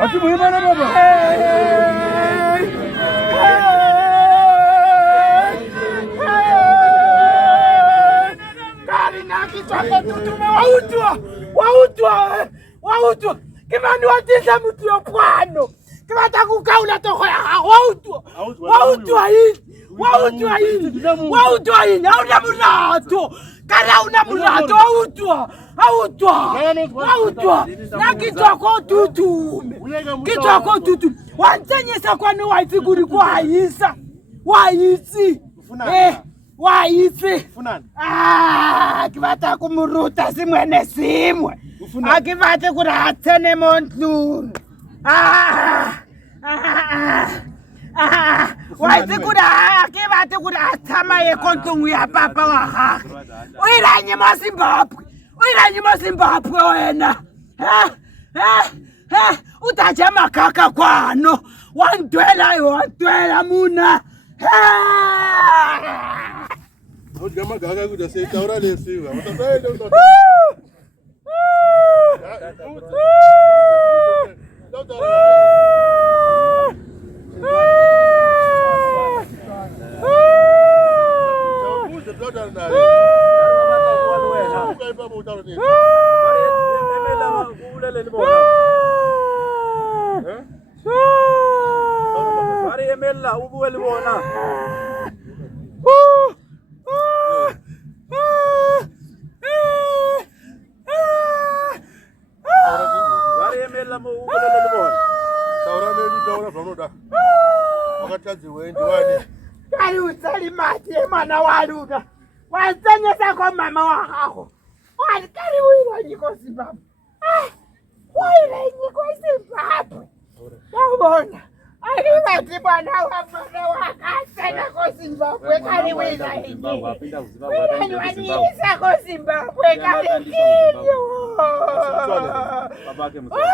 Ati muhimu na baba. Kali na kichwa tumewautwa. Wautwa. Kama ni watisa mtu ya pwano. Kama takukaa unatoka wautwa. Wautwa hii. Hauna mulato. Kala una mulato wautwa. Na kitoko tutume. Wansenyesa kwani waiti kuri kwa isa. Waiti. Kivata kumuruta simwene simwe. Akivate kuratsene montunu. Waiti kivate kuratsama yekontungu ya papa wa haki. Uiranyi mo Zimbabwe wena. Utaja makaka kwano. Wandwela muna. Ujama gaga kuda se taura lesiwa. Utasaida. Mwana waluda wasenyesa kwa mama wako walikari uiranyi kwa Zimbabwe wabona alivati bwana wabona wakasena kwa Zimbabwe kari uiranyi waniisa kwa Zimbabwe kari kinyo babake mchana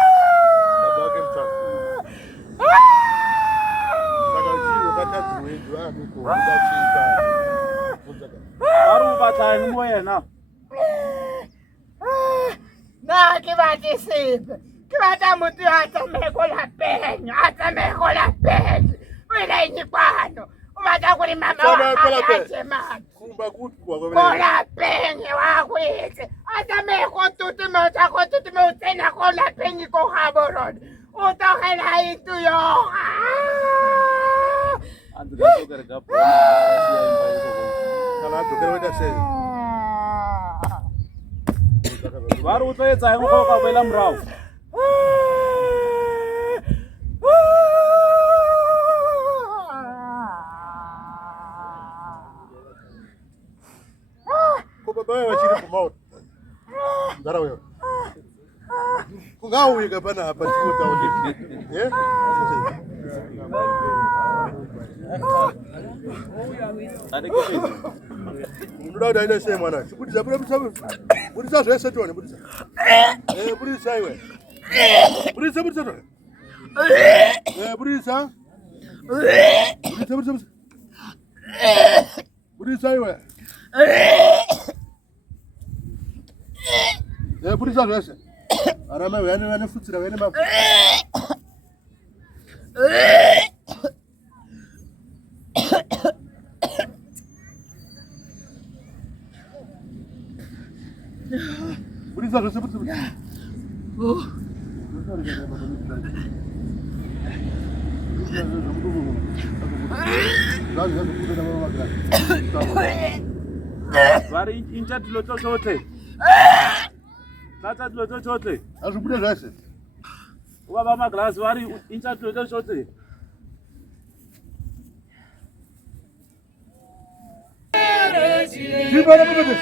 na kivati sipe kivata mutu hata meko la penyo wile inyikwano umata kuli mama wakache mati kola penye wakwite hata meko tutume utena kola penye kohaboroni utohela itu yoha Baru utayetsa hi ngoka kwela mrawu. Ko baba wachiri kumao. Ndara wewe. Kungawi kabana hapa sikuta udi. Muda daina sema mwana. Budisa budisa zese tuone budisa. Budisa iwe. Budisa tuone. Budisa. Budisa iwe. Budisa zese. Arama wene futsira wene mama. Budisa zese budisa. Vari incha tuloto chote. Tata tuloto chote. Azubude zese. Ubaba maglass vari incha tuloto chote. Jibara bebe.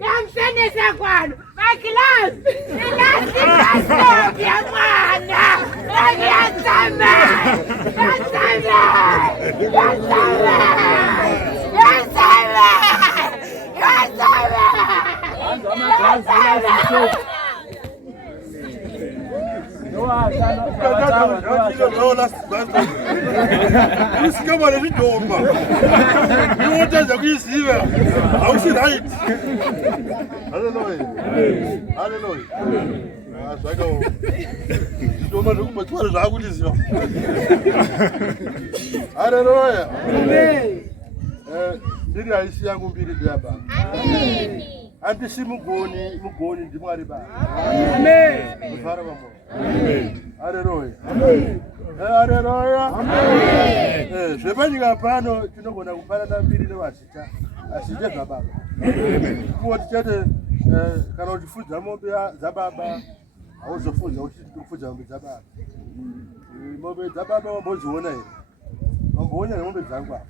Yamsendesa kwanu makilasi inasipasovya mwana yasame Usikama na vidoma. Ni wote kuisiva. Au si right. Hallelujah. Hallelujah. Saka. Vidoma ndokupatwa zvakuliziva. Hallelujah. Amen. Ndiri aisi yangu mbiri baba. Amen. Andisi mugoni ndimwari baba. Amen. Mufara baba. Amen. Hallelujah. Amen. Hallelujah. Amen. Zvepanyika pano tinogona kupanana mbiri nevasita. Asite zvababa. Amen. Kuti chete kana uchifudza mombe dzababa hauzofudza uchifudza mombe dzababa. Mombe dzababa wambodziona here? Wamboona mombe dzangu apa?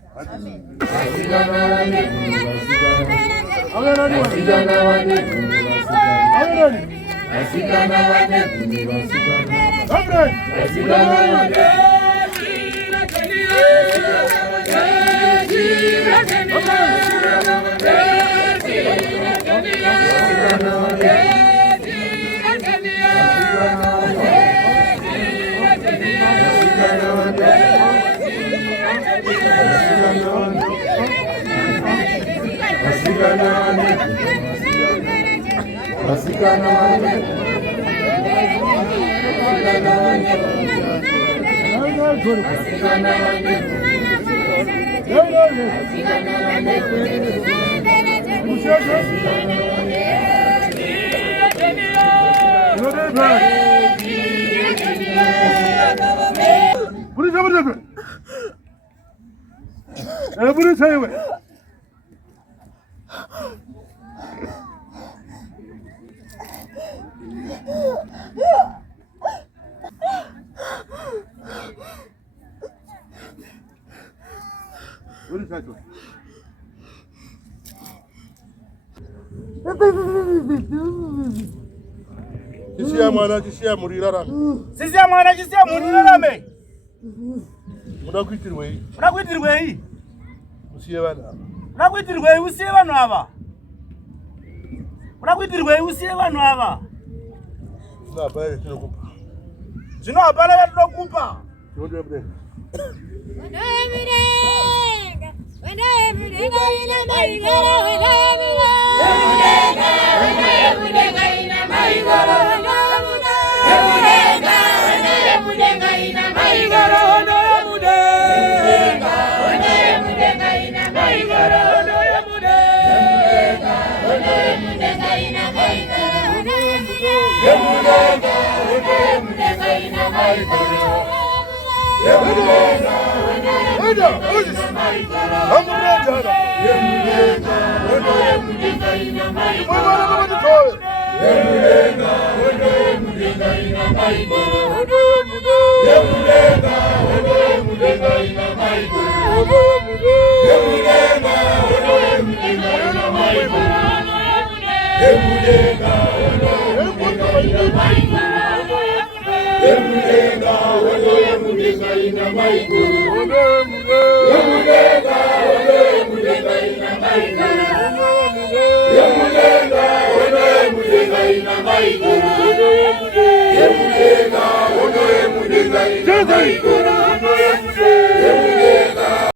Chisia mwana chisia murirarame. Chisia mwana chisia murirarame. Mudakuitirwei. Mudakuitirwei. Usiye vana. Mudakuitirwei usiye vanhu ava. Mudakuitirwei usiye vanhu ava. Zvinohapana tinokupa. Zvinohapana tinokupa. Tinokupa. Hey!